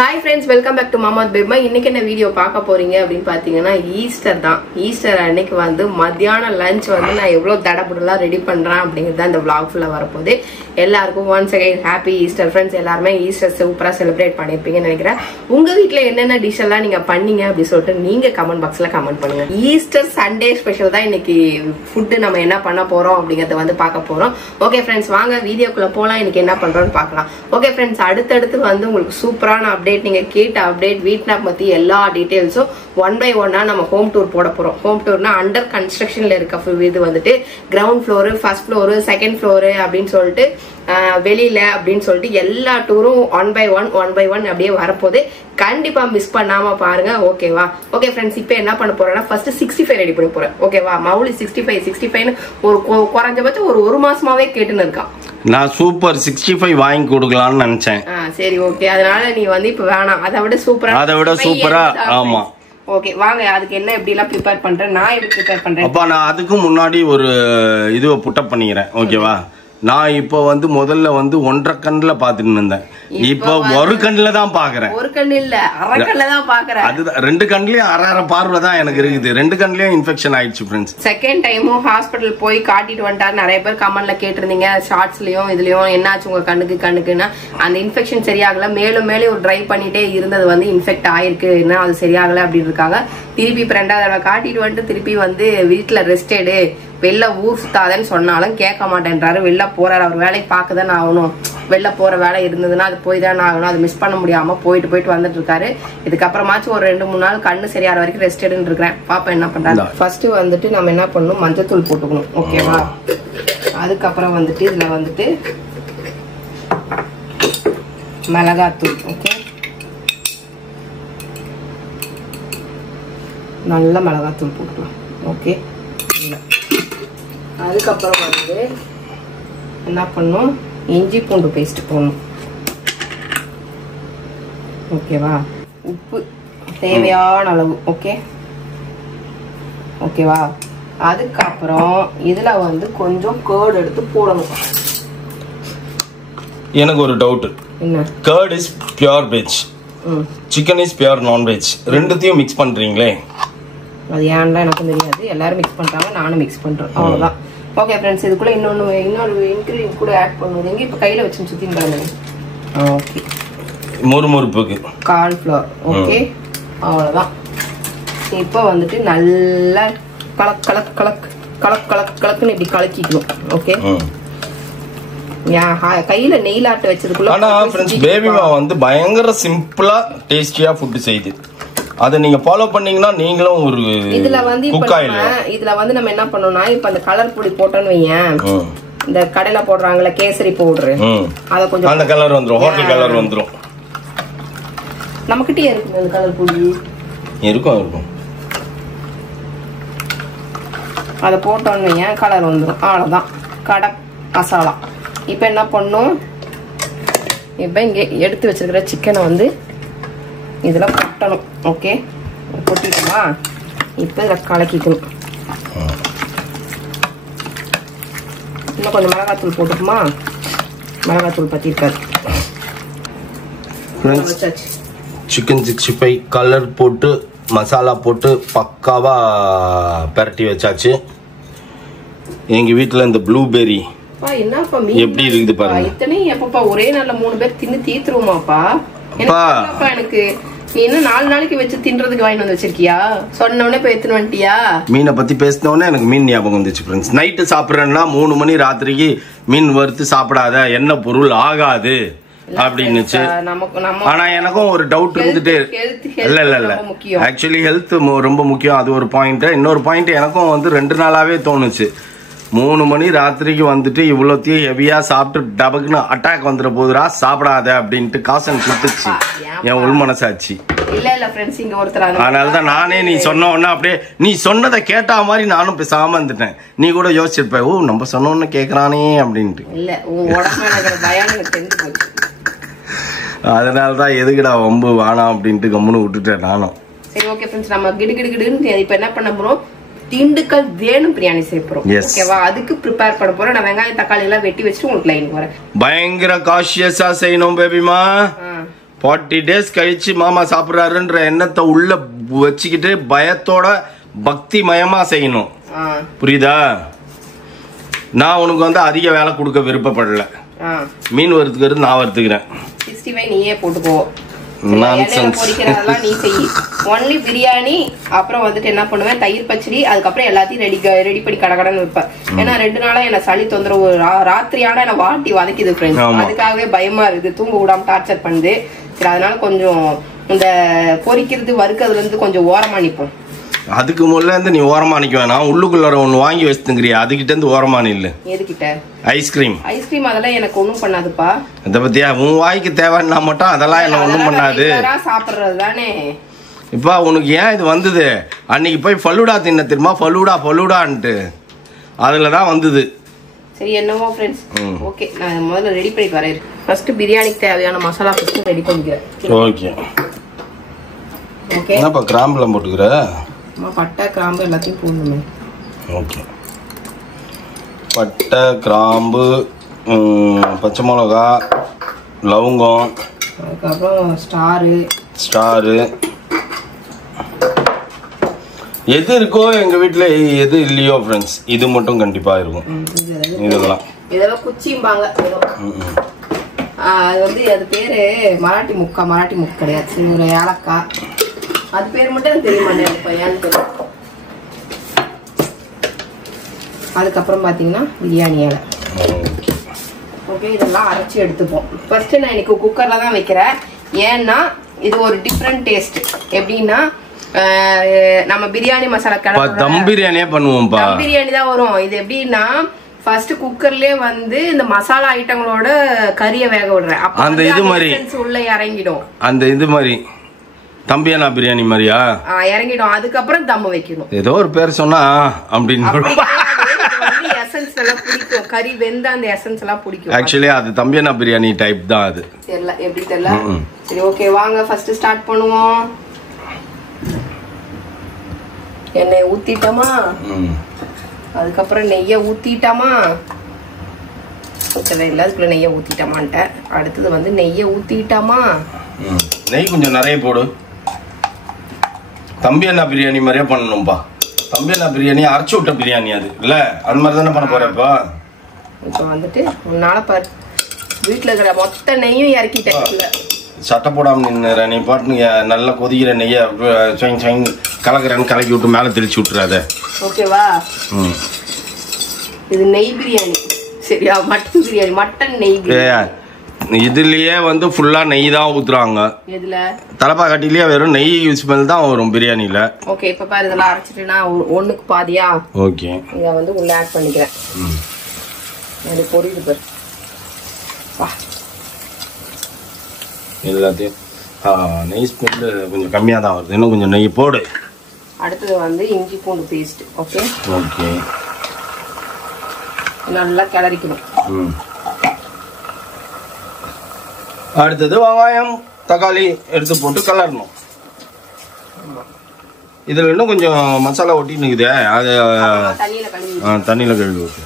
Hi friends, welcome back to Mama's Baby. இன்னைக்கு என்ன video பார்க்க போறீங்க அப்படினு பாத்தீங்கன்னா ஈஸ்டர் தான். ஈஸ்டர் அன்னைக்கு வந்து மத்தியான லஞ்ச் வந்து நான் எவ்வளவு தடபுடலா ரெடி பண்றேன் அப்படிங்கறது இந்த vlog ஃபுல்லா வரப்போகுது. எல்லாருக்கும் once again happy Easter friends. எல்லாரும் ஈஸ்டர் சூப்பரா செலிப்ரேட் பண்ணிருப்பீங்கன்னு நினைக்கிறேன். உங்க வீட்ல என்னென்ன டிஷ் எல்லாம் நீங்க பண்ணீங்க அப்படி சொல்லிட்டு நீங்க கமெண்ட் பாக்ஸ்ல கமெண்ட் பண்ணுங்க. ஈஸ்டர் சண்டே ஸ்பெஷல் தான் இன்னைக்கு ஃபுட் நம்ம என்ன பண்ண போறோம் அப்படிங்கறத வந்து பார்க்க போறோம். ஓகே ஃப்ரெண்ட்ஸ், வாங்க வீடியோக்குள்ள போலாம். இன்னைக்கு என்ன பண்றோம்னு பார்க்கலாம். ஓகே ஃப்ரெண்ட்ஸ், அடுத்து வந்து உங்களுக்கு சூப்பரான அப்டேட், நீங்க கேட்ட அப்டேட், வீட்னாப் பத்தி எல்லா டீடைல்ஸும் ஒன் பை ஒன்னா நம்ம ஹோம் டூர் போட போறோம். ஹோம் டூர்னா அண்டர் கன்ஸ்ட்ரக்ஷன்ல இருக்க இது வந்துட்டு ground floor, first floor, second floor அப்படின்னு சொல்லிட்டு வெளியில அப்படின்னு சொல்லிட்டு எல்லா டூரும் ஒன் பை ஒன் அப்படியே வரப்போகுது. கண்டிப்பா மிஸ் பண்ணாம பாருங்க. ஓகேவா? ஓகே ஃப்ரெண்ட்ஸ், இப்போ என்ன பண்ண போறேன்னா ஃபர்ஸ்ட் 65 ரெடி பண்ண போறேன். ஓகேவா? மவுலி 65 ஒரு குறைஞ்சபட்சம் ஒரு மாசமாவே கேட்டுன்னு இருக்கான். நான் சூப்பர் 65 வாங்கி கொடுக்கலாம்னு நினைச்சேன். சரி, ஓகே. அதனால நீ வந்து இப்ப வேணாம், அதை விட சூப்பரா. ஆமா, ஓகே. வாங்க அதுக்கு என்ன எப்படி எல்லாம் ப்ரிப்பேர் பண்றேன், நான் எப்படி ப்ரிப்பேர் பண்றேன். அப்பா நான் அதுக்கு முன்னாடி ஒரு இதுவை புட்டப் பண்ணிக்கிறேன். ஓகேவா? நான் இப்போ வந்து முதல்ல வந்து 1.5 கண்ணுல பாத்துட்டு இருந்தேன். இப்போ ஒரு கண்ணுல தான் பாக்குறேன். ஒரு கண்ணு இல்ல, அரை கண்ணுல தான் பாக்குறேன். அதுதான் 2 கண்ணுலயும் அரை பார்வை தான் எனக்கு இருக்குது. 2 கண்ணுலயும் இன்ஃபெக்ஷன் ஆயிடுச்சு ஃப்ரெண்ட்ஸ். செகண்ட் டைமும் ஹாஸ்பிட்டல் போய் காட்டிட்டு வந்துட்டாரு. நிறைய பேர் கமெண்ட்ல கேட்டிருந்தீங்க, ஷார்ட்ஸ்லயும் இதுலயும் என்னாச்சு உங்க கண்ணுக்குன்னா அந்த இன்ஃபெக்ஷன் சரியாகல. மேலும் ஒரு ட்ரை பண்ணிட்டே இருந்தது வந்து இன்ஃபெக்ட் ஆயிருக்கு, என்ன அது சரியாகல அப்படின்னு இருக்காங்க. திருப்பி 2வது தடவை காட்டிட்டு வந்துட்டு திருப்பி வந்து வீட்டுல ரெஸ்ட் எடு, வெளில ஊர் சுத்தாதன்னு சொன்னாலும் கேட்க மாட்டேன்றாரு. வெளில போறாரு, அவர் வேலைக்கு பார்க்கதானே ஆகணும். வெளில போற வேலை இருந்ததுன்னா அது போய் தானே ஆகணும். அது மிஸ் பண்ண முடியாம போயிட்டு வந்துட்டு இருக்காரு. இதுக்கப்புறமாச்சும் ஒரு 2-3 நாள் கண்ணு சரியாகிற வரைக்கும் ரெஸ்ட் எடுன்னு இருக்கிறேன். பாப்பா என்ன பண்றாரு. ஃபர்ஸ்ட் வந்துட்டு நம்ம என்ன பண்ணணும், மஞ்சத்தூள் போட்டுக்கணும். ஓகேவா? அதுக்கப்புறம் வந்துட்டு இதுல வந்துட்டு மிளகாத்தூள். ஓகே, நல்ல மிளகாத்தூள் போட்டுக்கலாம். ஓகே, அதுக்கப்புறம் வந்து என்ன பண்ணும், இஞ்சி பூண்டு பேஸ்ட் போடணும். ஓகேவா? உப்பு தேவையான அளவு. ஓகேவா? அதுக்கப்புறம் இதுல வந்து கொஞ்சம் கர்ட் எடுத்து போடணும். எனக்கு ஒரு டவுட். என்ன? Curd is pure veg, chicken is pure non veg. ரெண்டுத்தையும் மிக்ஸ் பண்றீங்களே, அது ஏன்டா எனக்கும் தெரியாது. எல்லாரும் மிக்ஸ் பண்றாங்க, நானும் மிக்ஸ் பண்றேன், அவ்வளவுதான். ஓகே ஃப்ரெண்ட்ஸ், இதுக்குள்ள இன்னொரு இன்கிரீடியன்ட் கூட ஆட் பண்ணுவது. எங்க இப்ப கையில வச்சு சுத்தி பாருங்க. Okay, முறுமுறுப்புக்கு cornflour. ஓகே, அவ்வளவுதான். இப்போ வந்துட்டு நல்லா கலக்குன்னு இப்படி கலக்கிக்கணும். ஓகே, கையில நெய்லாட்டு வச்சதுக்குள்ள. ஆனா ஃப்ரெண்ட்ஸ், பேபிமா வந்து பயங்கர சிம்பிளா டேஸ்டியா ஃபுட் செய்யுது. அதை நீங்க ஃபாலோ பண்ணீங்கன்னா நீங்களும் ஒரு இதுல வந்து இதுல வந்து நம்ம என்ன பண்ணோம்னா, இப்ப அந்த கலர் பொடி போட்டோன்னு வையேன், இந்த கடையில போடுறாங்கல்ல கேசரி பவுடர், அத கொஞ்சம் அந்த கலர் வந்துரும், ஹோட்டல் கலர் வந்துரும். நமக்கிட்டே இருக்கு அந்த கலர் பொடி, இருக்கும். அத போட்டோன்னு வையேன், கலர் வந்துரும். அவ்வளவுதான், கடை மசாலா. இப்ப என்ன பண்ணும், இப்ப இங்க எடுத்து வச்சிருக்கிற சிக்கனை வந்து இதுல கொட்டணும். ஓகே, கொட்டிட்டோமா? இப்ப இதை கலக்கிக்கணும். இன்னும் கொஞ்சம் மிளகாத்தூள் போட்டுக்குமா? மிளகாத்தூள் பத்தி இருக்காது. சிக்கன் 65 கலர் போட்டு மசாலா போட்டு பக்காவா பரட்டி வச்சாச்சு. எங்க வீட்டுல இந்த ப்ளூபெர்ரி எப்படி இருக்குது பாருங்க. இத்தனை எப்பப்பா ஒரே நாள்ல 3 பேர் தின்னு தீத்துருவோமாப்பா? எனக்கு நீ இன்னும் 4 நாளைக்கு வச்சு தின்றதுக்கு வாங்கி வந்து வச்சிருக்கியா? சொன்ன உடனே போய் எடுத்துன்னு வந்துட்டியா? மீனை பத்தி பேசினோடனே எனக்கு மீன் ஞாபகம் வந்துச்சு ஃப்ரெண்ட்ஸ். நைட்டு சாப்பிட்றேன்னா 3 மணி ராத்திரிக்கு மீன் வறுத்து சாப்பிடாத, என்ன பொருள் ஆகாது அப்படின்னுச்சு. ஆனா எனக்கும் ஒரு டவுட் இருந்துட்டு, இல்ல ஆக்சுவலி ஹெல்த் ரொம்ப முக்கியம், அது ஒரு பாயிண்ட். இன்னொரு பாயிண்ட் எனக்கும் வந்து 2 நாளாவே தோணுச்சு. 3 மணி ராத்திரிக்கு வந்துட்டு இவ்வளோத்தையும் ஹெவியா சாப்பிட்டு டபக்குன்னு அட்டாக் வந்துட போதுரா, சாப்பிடாத அப்படின்ட்டு காசன் கொடுத்துச்சு என் உள் மனசாச்சு. அதனாலதான் நானே நீ சொன்ன உடனே அப்படியே நீ சொன்னதை கேட்டா மாதிரி நானும் பேசாம வந்துட்டேன். நீ கூட யோசிச்சிருப்ப, ஓ நம்ம சொன்ன உடனே கேக்குறானே அப்படின்ட்டு. அதனாலதான் எதுக்குடா வம்பு வேணாம் அப்படின்ட்டு கம்முன்னு விட்டுட்டேன் நானும். சரி, ஓகே ஃப்ரெண்ட்ஸ், நம்ம கிடுகிடுன்னு இப்ப என்ன பண்ண போறோம், திண்டுக்கல் வேணும் பிரியாணி செய்ய போறோம். ஓகேவா? அதுக்கு ப்ரிப்பேர் பண்ண போறோம். நான் வெங்காயம் தக்காளி எல்லாம் வெட்டி வச்சுட்டு உங்களுக்கு லைன் வரேன். பயங்கர காஷியஸா செய்யணும் பேபிமா. 40 days கழிச்சு மாமா சாப்பிட்றாருன்ற எண்ணத்தை உள்ள வச்சுக்கிட்டு பயத்தோட பக்தி மயமா செய்யணும். புரியுதா? நான் உனக்கு வந்து அதிக வேலை கொடுக்க விருப்பப்படல. மீன் வறுத்துக்கிறது நான் வறுத்துக்கிறேன். 65 நீயே போட்டுக்கோ. பொரிக்கிறதெல்லாம் நீ செய். ஒன்லி பிரியாணி. அப்புறம் வந்துட்டு என்ன பண்ணுவேன், தயிர் பச்சடி, அதுக்கப்புறம் எல்லாத்தையும் ரெடி பண்ணி கடகடன்னு வைப்பேன். ஏன்னா 2 நாளா என்ன சளி தொந்தரவு, ராத்திரியாட என்ன வாட்டி வதக்கிது ஃப்ரெண்ட்ஸ். அதுக்காகவே பயமா இருக்குது, தூங்க விடாம டார்ச்சர் பண்ணுது. சரி, அதனால கொஞ்சம் இந்த பொரிக்கிறது வறுக்கிறதுல இருந்து கொஞ்சம் ஓரமா நிப்போம். அதுக்கு முதல்ல இருந்து நீ ஓரமா நிக்க வேணாம். உள்ளுக்குள்ள ஒண்ணு வாங்கி வச்சுங்கிறியா, அதுகிட்ட இருந்து ஓரமா இல்ல. எதுகிட்ட? ஐஸ்கிரீம். ஐஸ்கிரீம் அதெல்லாம் எனக்கு ஒண்ணும் பண்ணாதுப்பா. அத பத்தியா, உன் வாய்க்கு தேவைன்னா மட்டும் அதெல்லாம் என்ன ஒண்ணும் பண்ணாது. சாப்பிடுறது தானே. இப்ப உனக்கு ஏன் இது வந்தது? அன்னைக்கு போய் ஃபலூடா தின்ன தெரியுமா? ஃபலூடான்ட்டு அதுலதான் வந்தது. சரி, என்னவோ ஃப்ரெண்ட்ஸ். ஓகே, நான் முதல்ல ரெடி பண்ணிட்டு வரேன். ஃபர்ஸ்ட் பிரியாணிக்கு தேவையான மசாலா ஃபர்ஸ்ட் ரெடி பண்ணிக்கிறேன். Okay okay. என்னப்பா கிராம்புலாம் போட்டுக்கிற? பட்டை கிராம்பு எல்லாத்தையும் போடணும். ஓகே, பட்டை கிராம்பு, பச்சை மிளகா, லவங்கம், அதுக்கப்புறம் ஸ்டாரு எது இருக்கோ எங்க வீட்டுல, எது இல்லையோ ஃப்ரெண்ட்ஸ் இது மட்டும் கண்டிப்பா இருக்கும். இதெல்லாம் குச்சிம்பாங்க. அது வந்து அது பேரு மராட்டி முக்கு கிடையாது, ஒரு ஏலக்காய். அது பேர் மட்டும் தெரியுமா பையனுக்கு. அதுக்கப்புறம் பாத்தீங்கன்னா பிரியாணி இலை. ஓகே, இதெல்லாம் அரைச்சி எடுத்துப்போம். ஃபர்ஸ்ட் நான் இன்னைக்கு குக்கர்ல தான் வைக்கிறேன். ஏன்னா இது ஒரு டிஃப்ரெண்ட் டேஸ்ட். எப்படின்னா நம்ம பிரியாணி மசாலா தம் பிரியாணியே பண்ணுவோம். தம் பிரியாணி தான் வரும். இது எப்படின்னா ஃபர்ஸ்ட் குக்கர்லயே வந்து இந்த மசாலா ஐட்டங்களோட கறியை வேக விடுறேன். அந்த இது மாதிரி உள்ள இறங்கிடும். அந்த இது மாதிரி தம்பியானா பிரியாணி மாதிரியா இறங்கிடும். அதுக்கப்புறம் தம் வைக்கணும். ஏதோ ஒரு பேர் சொன்னா அப்படின்னு எசன்ஸ் எல்லாம் பிடிக்கும். கறி வெந்த அந்த எசன்ஸ் எல்லாம் பிடிக்கும். ஆக்சுவலி அது தம்பியானா பிரியாணி டைப் தான். அது தெரியல எப்படி தெரியல. சரி, ஓகே, வாங்க ஃபர்ஸ்ட் ஸ்டார்ட் பண்ணுவோம். எண்ணெய் ஊத்திட்டோமா, அதுக்கப்புறம் நெய்யை ஊத்திட்டோமா. இல்ல அதுக்குள்ள நெய்யை ஊத்திட்டோமான்ட்ட. அடுத்தது வந்து நெய்யை ஊத்திட்டோமா. நெய் கொஞ்சம் நிறைய போடு. தம்பியண்ணா பிரியாணி மாதிரியே பண்ணணும்பா. தம்பியண்ணா பிரியாணி அரைச்சு விட்ட பிரியாணி அது இல்ல, அது மாதிரி தானே பண்ண போறப்பா. இப்போ வந்துட்டு உன்னால பாரு, வீட்டுல இருக்கிற மொத்த நெய்யும் இறக்கிட்டேன். சட்டை போடாம நின்னுற நீ பாட்டுங்க. நல்லா கொதிக்கிற நெய்ய கலக்குறேன்னு கலக்கி விட்டு மேல தெளிச்சு விட்டுறாத. ஓகேவா? இது நெய் பிரியாணி சரியா? மட்டன் பிரியாணி, மட்டன் நெய் பிரியாணி. இதுலயே வந்து ஃபுல்லா நெய் தான் ஊத்துறாங்க. எதுல? தலப்பா கட்டிலேயே வெறும் நெய் ஸ்மெல் தான் வரும் பிரியாணில. ஓகே, இப்ப பாரு இதெல்லாம் அரைச்சிட்டுனா ஒண்ணுக்கு பாதியா. ஓகே, இத வந்து உள்ள ஆட் பண்ணிக்கிறேன். அது பொரியுது பாரு. வா, எல்லாத்தையும் நெய் ஸ்மெல் கொஞ்சம் கம்மியா தான் வருது. இன்னும் கொஞ்சம் நெய் போடு. அடுத்தது வந்து இஞ்சி பூண்டு பேஸ்ட். ஓகே ஓகே, நல்லா கிளறிக்கணும். அடுத்தது வெங்காயம் தக்காளி எடுத்து போட்டு கலரணும். இதுல இன்னும் கொஞ்சம் மசாலா ஒட்டி நிக்குது, அது தண்ணியில கழுவி ஊத்து.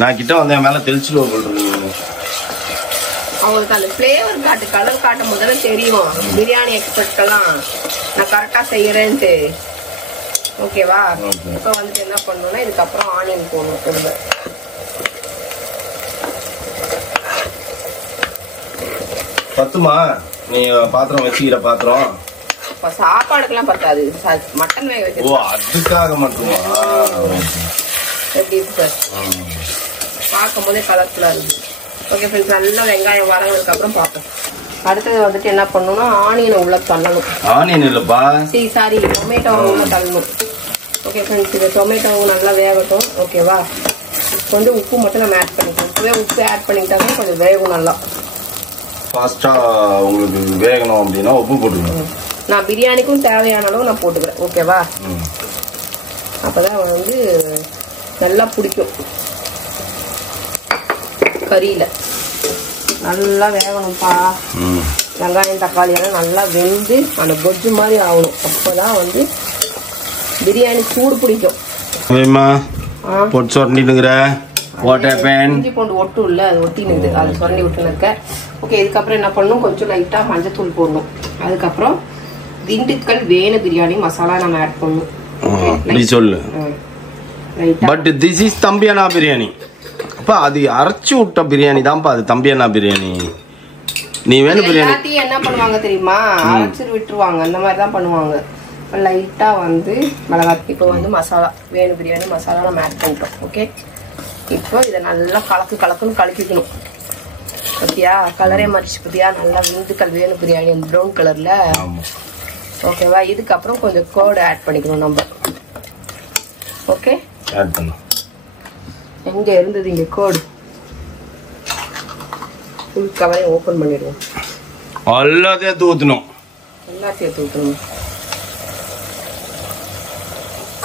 நான் கிட்ட வந்து மேல தெளிச்சுடுவோம் சொல்றீங்க. அவங்களுக்கு அந்த ஃப்ளேவர் காட்டு, கலர் காட்டும் போது தெரியும் பிரியாணி எக்ஸ்பர்ட் எல்லாம் நான் கரெக்டா செய்யறேன்ட்டு. ஓகேவா? இப்போ வந்துட்டு என்ன பண்ணணும்னா இதுக்கப்புறம் ஆனியன் போடணும். திரும்ப பத்துமா? நீ பாத்திரம் வச்சுக்கிற பாத்திரம் சாப்பாடுக்கெல்லாம் பத்தாது. மட்டன் வேக வச்சு. ஓ, அதுக்காக மட்டுமா? எப்படி சார் பார்க்கும் போதே கலர்ஃபுல்லா இருக்கு. ஓகே ஃப்ரெண்ட்ஸ், நல்லா வெங்காயம் வதங்கினதுக்கு அப்புறம் பார்ப்போம். அடுத்தது வந்துட்டு என்ன பண்ணணும்னா ஆனியனை உள்ள தள்ளணும். ஆனியன் இல்லப்பா, சாரி டொமேட்டோ உள்ள தள்ளணும். ஓகே ஃப்ரெண்ட்ஸ், இது டொமேட்டோவும் நல்லா வேகட்டும். ஓகேவா? கொஞ்சம் உப்பு மட்டும் நம்ம ஆட் பண்ணிக்கலாம். இப்பவே உப்பு ஆட் பண்ணிக்கிட்டாலும் கொஞ்சம் வேகும். நல்லா ஃபாஸ்டா உங்களுக்கு வேகணும் அப்படின்னா உப்பு போட்டுக்கணும். நான் பிரியாணிக்கும் தேவையான அளவு நான் போட்டுக்கிறேன். ஓகேவா? அப்பதான் வந்து நல்லா பிடிக்கும். கறியில நல்லா வேகணும்ப்பா. வெங்காயம் தக்காளி எல்லாம் நல்லா வெந்து அந்த கொஜ்ஜு மாதிரி ஆகணும். அப்பதான் வந்து பிரியாணி சூடு பிடிக்கும். போட்டு சொரண்டிட்டுங்கிற வாட் ஹேப்பன்? இஞ்சி பூண்டு ஒட்டும் இல்ல, அது ஒட்டி நிக்குது, அது சுரண்டி விட்டுல இருக்க. ஓகே, இதுக்கப்புறம் என்ன பண்ணணும், கொஞ்சம் லைட்டா மஞ்சத்தூள் போடணும். அதுக்கப்புறம் திண்டுக்கல் வேணு பிரியாணி மசாலா நம்ம ஆட் பண்ணணும். அப்படி சொல்லு. பட் திஸ் இஸ் தம்பியானா பிரியாணி. அப்பா அது அரைச்சு விட்ட பிரியாணி தான்ப்பா, அது தம்பியானா பிரியாணி. நீ வேணும் பிரியாணி எல்லாத்தையும் என்ன பண்ணுவாங்க தெரியுமா, அரைச்சு விட்டுருவாங்க, அந்த மாதிரி தான் பண்ணுவாங்க. லைட்டா வந்து மிளகாய், இப்போ வந்து மசாலா வேணு பிரியாணி மசாலா நம்ம ஆட் பண்ணிட்டோம். ஓகே, இப்போ இதை நல்லா கலக்குன்னு கலக்கிக்கணும். பத்தியா கலரே மாறிச்சு, பத்தியா நல்லா திண்டுக்கல் வேணு பிரியாணி அந்த ப்ரௌன் கலர்ல. ஓகேவா, இதுக்கப்புறம் கொஞ்சம் கோடு ஆட் பண்ணிக்கணும் நம்ம. ஓகே, ஆட் பண்ணு. எங்க இருந்தது இங்க கோடு, ஃபுல் கவரையும் ஓபன் பண்ணிடுவோம். எல்லாத்தையும் ஊற்றணும், எல்லாத்தையும் ஊற்றணும்.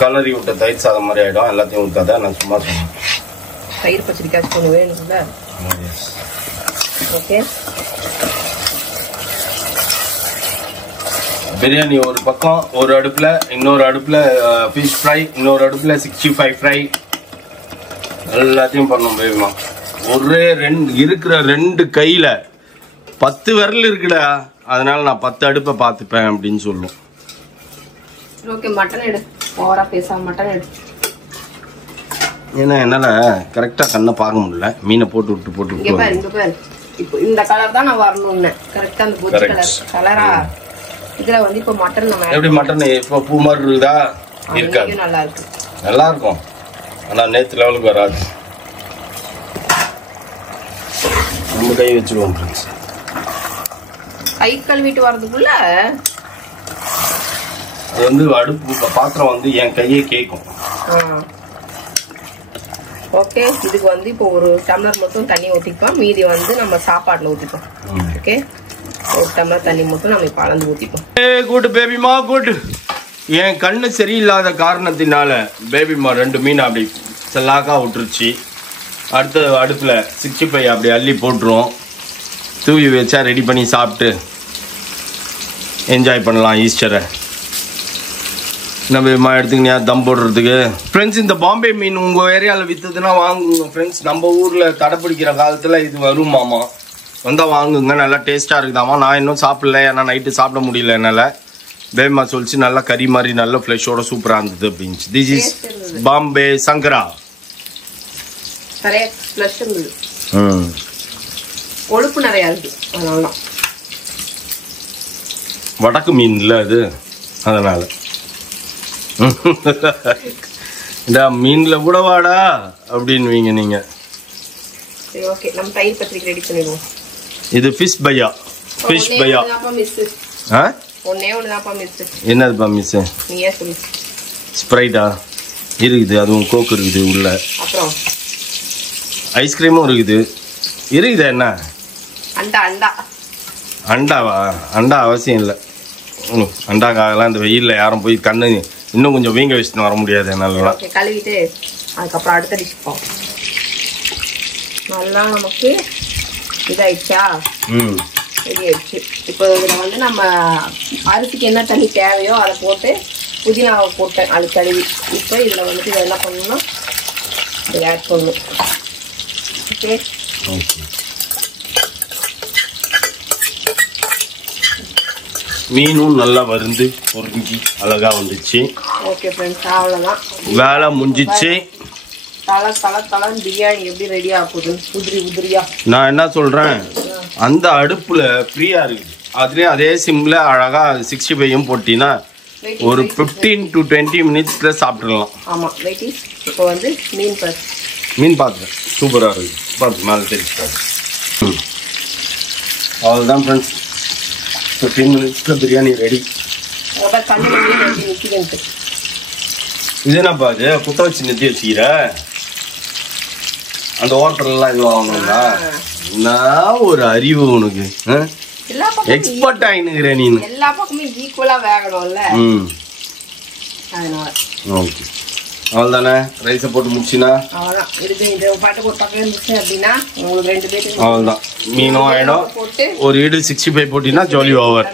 கலரி விட்ட தயிர் சாதம் மாதிரி ஆயிடும். எல்லாத்தையும் ஊற்றாத, நான் சும்மா சொன்னேன். தயிர் பச்சடிக்காச்சும் கொஞ்சம் வேணும்ல. ஓகே, பிரியாணி ஒரு பக்கம் ஒரு அடுப்புல, இன்னொரு அடுப்புல ஃபிஷ் ஃப்ரை, இன்னொரு அடுப்புல 65 ஃப்ரை, எல்லாத்தையும் பண்ணோம் பேபிமா. ஒரே இருக்கிற 2 கையில 10 விரல் இருக்குடா, அதனால நான் 10 அடுப்பை பார்த்துப்பேன் அப்படின்னு சொல்லும். ஓகே, மட்டன் எடு, ஓவரா பேசாம மட்டன் எடு. ஏன்னா என்னால கரெக்டா கண்ணை பார்க்க முடியல, மீனை போட்டு விட்டு இங்க பாரு இப்போ இந்த கலர் தான் நான் வரணும்னு கரெக்டா அந்த பொடி கலர் கலரா. இதுல வந்து இப்போ மட்டன் நம்ம எப்படி மட்டன் இப்போ பூ மாதிரி இருக்குதா? இருக்காது, நல்லா இருக்கு, நல்லா இருக்கும். ஆனா நேத்து லெவலுக்கு வராது. நம்ம கை வச்சிருவோம் ஃப்ரெண்ட்ஸ். கை கழுவிட்டு வரதுக்குள்ள அது வந்து அடுப்பு பாத்திரம் வந்து என் கையே கேட்கும். ஓகே, இதுக்கு வந்து இப்போ ஒரு டம்ளர் மட்டும் தண்ணி ஊற்றிப்போம், மீதி வந்து நம்ம சாப்பாடுல ஊற்றிப்போம். ஓகே, ஒரு டம்ளர் தண்ணி மட்டும் நம்ம இப்போ அளந்து ஊற்றிப்போம். Good பேபிமா good. என் கண்ணு சரியில்லாத காரணத்தினால பேபிமா 2 மீன் அப்படி செல்லாக்கா விட்டுருச்சு. அடுத்த அடுப்புல 65 அப்படி அள்ளி போட்டுருவோம். தூவி வச்சா ரெடி பண்ணி சாப்பிட்டு என்ஜாய் பண்ணலாம் ஈஸ்டரை. நம்ம எடுத்துக்கினியா தம் போடுறதுக்கு. ஃப்ரெண்ட்ஸ், இந்த பாம்பே மீன் உங்கள் ஏரியாவில் விற்றுதுன்னா வாங்குங்க ஃப்ரெண்ட்ஸ். நம்ம ஊரில் தடை பிடிக்கிற காலத்தில் இது வருமாமா, வந்தால் வாங்குங்க. நல்லா டேஸ்ட்டாக இருக்குதாமா. நான் இன்னும் சாப்பிடல, ஏன்னா நைட்டு சாப்பிட முடியல என்னால். பேபிமா சொல்லிச்சு நல்லா கறி மாதிரி நல்ல ஃப்ளஷோட சூப்பராக இருந்தது அப்படின்ச்சு. திஸ் இஸ் பாம்பே சங்கரா. கொழுப்பு நிறையா இருக்கு, அதனால வடக்கு மீன் இல்லை அது, அதனால இந்த மீன்ல கூட வாடா அப்படின்வீங்க நீங்க. சரி, ஓகே, நம்ம தயிர் பச்சடி ரெடி பண்ணிடுவோம். இது ஃபிஷ் பையா, ஃபிஷ் பையா. ஒண்ணே ஒண்ணுதான்ப்பா மிஸ். என்னதுப்பா மிஸ்? நீயே சொல்லு. ஸ்ப்ரைட்டா இருக்குது, அதுவும் கோக் இருக்குது உள்ள, அப்புறம் ஐஸ்கிரீமும் இருக்குது. என்ன அண்டா? அண்டாவா? அண்டா அவசியம் இல்லை. அண்டாக்காகலாம் இந்த வெயிலில் யாரும் போய் கண்ணு இன்னும் கொஞ்சம் வீங்க வச்சுட்டு வர முடியாது என்னால. கழுவிட்டு அதுக்கப்புறம் அடுத்த டிஷ் போவோம். நல்லா நமக்கு இதாயிடுச்சா, ரெடி ஆயிடுச்சு. இப்போ இதில் வந்து நம்ம அரிசிக்கு என்ன தண்ணி தேவையோ அதை போட்டு புதினாவை போட்டேன், அது கழுவி. இப்போ இதில் வந்துட்டு இதை என்ன பண்ணணும்னா இதை ஆட் பண்ணணும். ஓகே, மீனும் நல்லா வருந்து பொறிஞ்சி அழகா வந்துச்சு. ஓகே ஃப்ரெண்ட்ஸ், அவ்வளோதான், வேலை முடிஞ்சிச்சு. தலை பிரியாணி எப்படி ரெடி ஆகுது உதிரியா. நான் என்ன சொல்றேன், அந்த அடுப்புல ஃப்ரீயா இருக்குது, அதுலயே அதே சிம்ல அழகா 65 போட்டினா ஒரு 15 to 20 மினிட்ஸ்ல சாப்பிடலாம். ஆமா, வெயிட்டிஸ். இப்போ வந்து மீன் பாத்துறேன், சூப்பரா இருக்கு. பார்த்து மேலே தெரிஞ்சுக்காது. அவ்வளோதான் ஃப்ரெண்ட்ஸ், 15 மினிட்ஸ்ல பிரியாணி ரெடி. இது என்னப்பா அது குத்த வச்சு நிறுத்தி வச்சுக்கிற? அந்த ஓட்டர்லாம் இது வாங்கணுங்களா? என்ன ஒரு அறிவு உனக்கு, எக்ஸ்பர்ட் ஆயினுங்கிற நீ. எல்லா பக்கமும் ஈக்குவலா வேகணும்ல, அதனால. ஓகே, அவ்வளோதானே. ரைஸை போட்டு முடிச்சினா அவ்வளோதான். இதுக்கு இது பாட்டுக்கு ஒரு பக்கம் இருந்துச்சு அப்படின்னா உங்களுக்கு 2 பேருக்கு அவ்வளோதான். மீனும் ஆயிடும், ஒரு ஈடு 65 போட்டினா jolly over.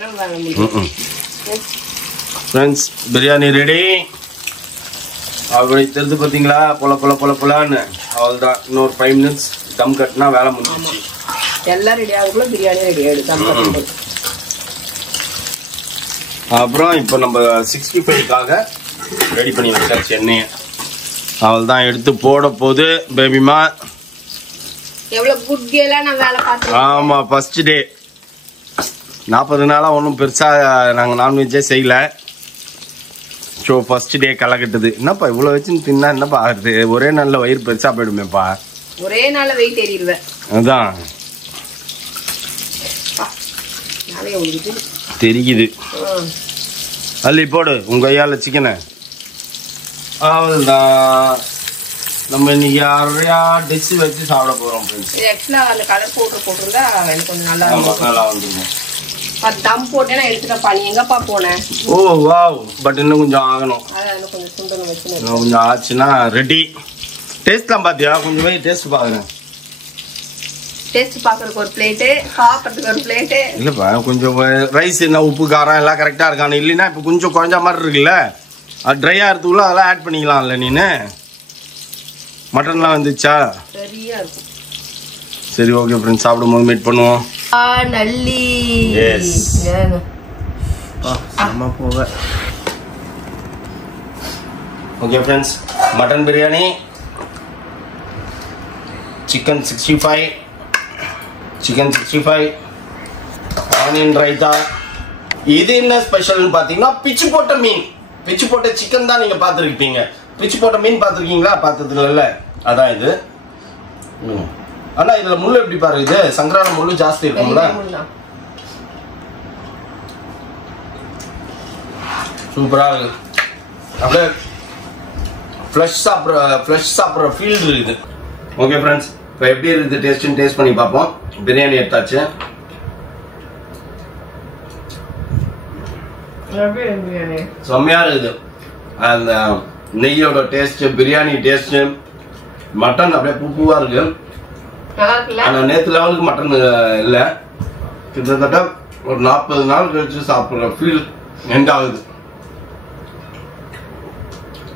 Friends, biryani ready. அப்படி தெரிஞ்சு பார்த்தீங்களா பொலான்னு அவ்வளோதான். இன்னொரு 5 minutes தம் கட்டினா வேலை முடிஞ்சிச்சு. எல்லாம் ரெடி ஆகுதுக்குள்ள பிரியாணி ரெடி ஆயிடுது தம் கட்டும்போது. அப்புறம் இப்போ நம்ம 65க்காக ரெடி பண்ணி வச்சாச்சு எண்ணெயை. அவ்வளோதான் எடுத்து போட போது பேபிமா. எவ்வளவு குட் கேலா நான் வேலை பார்த்தேன். ஆமா ஃபர்ஸ்ட் டே 40 நாளா ஒன்றும் பெருசா நாங்கள் நான்வெஜ்ஜே செய்யல. ஸோ ஃபர்ஸ்ட் டே களை கட்டுது. என்னப்பா இவ்வளோ வச்சுன்னு தின்னா என்னப்பா ஆகுது? ஒரே நாளில் வயிறு பெருசா போயிடுமேப்பா. ஒரே நாள்ல வெயிட் ஏறிடுவேன். அதான் தெரியுது. அள்ளி போடு உங்க கையால சிக்கனை. அவ்வளோதான். நம்ம இன்னைக்கு நிறையா டிஷ் வச்சு சாப்பிட போறோம் ஃப்ரெண்ட்ஸ். ஆக்சுவலா அந்த கலர் போட்டிருந்தா எனக்கு கொஞ்சம் நல்லா வந்துருக்கும். தம் போட்டு நான் எடுத்துட்டப்பா. நீ எங்கப்பா போனேன்? ஓ வாவ். பட் இன்னும் கொஞ்சம் ஆகணும். கொஞ்சம் சுண்டணும் வச்சு கொஞ்சம் ஆச்சுன்னா ரெடி. டேஸ்ட்லாம் பாத்தியா? கொஞ்சம் போய் டேஸ்ட் பாக்குறேன். டேஸ்ட் பாக்குறதுக்கு ஒரு பிளேட்டு, சாப்பிட்றதுக்கு ஒரு பிளேட்டு. இல்லப்பா கொஞ்சம் ரைஸ் என்ன உப்பு காரம் எல்லாம் கரெக்டா இருக்கானு. இல்லைன்னா இப்போ கொஞ்சம் குறைஞ்ச மாதிரி இருக்குல்ல, அது ட்ரையா இருக்கிறதுக்குள்ள அதெல்லாம் ஆட் பண்ணிக்கலாம்ல நீனு. மட்டன்லாம் வந்துச்சா? சரியா இருக்கும். சரி ஓகே ஃப்ரெண்ட்ஸ், சாப்பிடும்போது மீட் பண்ணுவோம். நல்லி எஸ் நம்ம போக. Okay friends, mutton biryani, chicken 65, onion raita. இது என்ன ஸ்பெஷல்னு பார்த்தீங்கன்னா பிச்சு போட்ட மீன். பிச்சு போட்ட சிக்கன் தான் நீங்க பார்த்துருப்பீங்க. பிச்சு போட்ட மீன் பார்த்துருக்கீங்களா? பார்த்தது இல்லை. அதான் இது. ஆனா இதுல முள்ளு எப்படி பாரு, இது சங்கரால முள்ளு ஜாஸ்தி இருக்கும்ல. சூப்பரா இருக்கு. அப்படியே ஃப்ளஷ் சாப்பிட்ற ஃபீல் இருக்குது. ஓகே ஃப்ரெண்ட்ஸ், இப்போ எப்படி இருக்குது டேஸ்ட்னு டேஸ்ட் பண்ணி பார்ப்போம். பிரியாணி எடுத்தாச்சு. செம்மையா இருக்குது. அந்த நெய்யோட டேஸ்ட், பிரியாணி டேஸ்ட், மட்டன் அப்படியே பூவா இருக்கு. ஆனா நேத்து லெவலுக்கு மட்டன் இல்ல. கிட்டத்தட்ட ஒரு 40 நாள் கழிச்சு சாப்பிடுற ஃபீல் எண்ட் ஆகுது.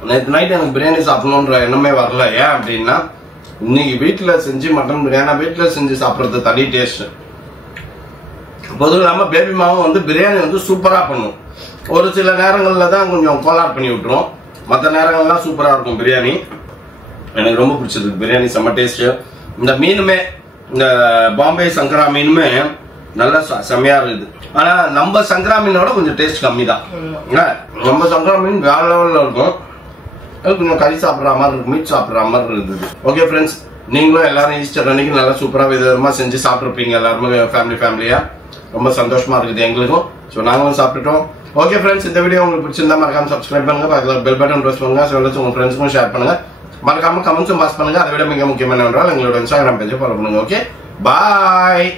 நேற்று நைட் எனக்கு பிரியாணி சாப்பிடணுன்ற எண்ணமே வரல. ஏன் அப்படின்னா இன்னைக்கு வீட்டுல செஞ்சு மட்டன் பிரியாணி வீட்டுல செஞ்சு சாப்பிடுறது தனி டேஸ்ட். பொதுவும் இல்லாம பேபி மாவும் வந்து பிரியாணி வந்து சூப்பரா பண்ணும். ஒரு சில நேரங்கள்ல தான் கொஞ்சம் கோலார் பண்ணி விட்டுரும். மற்ற நேரங்கள்லாம் சூப்பரா இருக்கும் பிரியாணி. எனக்கு ரொம்ப பிடிச்சது பிரியாணி, செம்ம டேஸ்ட். இந்த மீனுமே, இந்த பாம்பே சங்கரா மீனுமே நல்லா செம்மையா இருக்குது. ஆனா நம்ம சங்கரா மீனோட கொஞ்சம் டேஸ்ட் கம்மி தான். நம்ம சங்கரா மீன் வேற லெவல்ல இருக்கும். கொஞ்சம் கறி சாப்பிட்ற மாதிரி இருக்கு, மீட் சாப்பிட்ற மாதிரி இருந்தது. ஓகே ஃப்ரெண்ட்ஸ், நீங்களும் எல்லாரும் ஈஸ்டர் அன்னைக்கு நல்லா சூப்பரா விதமா செஞ்சு சாப்பிட்டுருப்பீங்க. எல்லாருமே ஃபேமிலியா ரொம்ப சந்தோஷமா இருக்குது எங்களுக்கும். ஸோ நாங்களும் சாப்பிட்டுட்டோம். ஓகே ஃப்ரெண்ட்ஸ், இந்த வீடியோ உங்களுக்கு பிடிச்சிருந்தா மறக்காம சப்ஸ்கிரைப் பண்ணுங்க, பக்கத்தில் பெல் பட்டன் ப்ரெஸ் பண்ணுங்க, உங்க ஃப்ரெண்ட்ஸுக்கும் ஷேர் பண்ணுங்க, மறக்காம கமெண்ட்ஸும் பாஸ் பண்ணுங்க. அதை விட மிக முக்கியமான எங்களோட இன்ஸ்டாகிராம் பேஜை ஃபாலோ பண்ணுங்க. ஓகே, பாய்.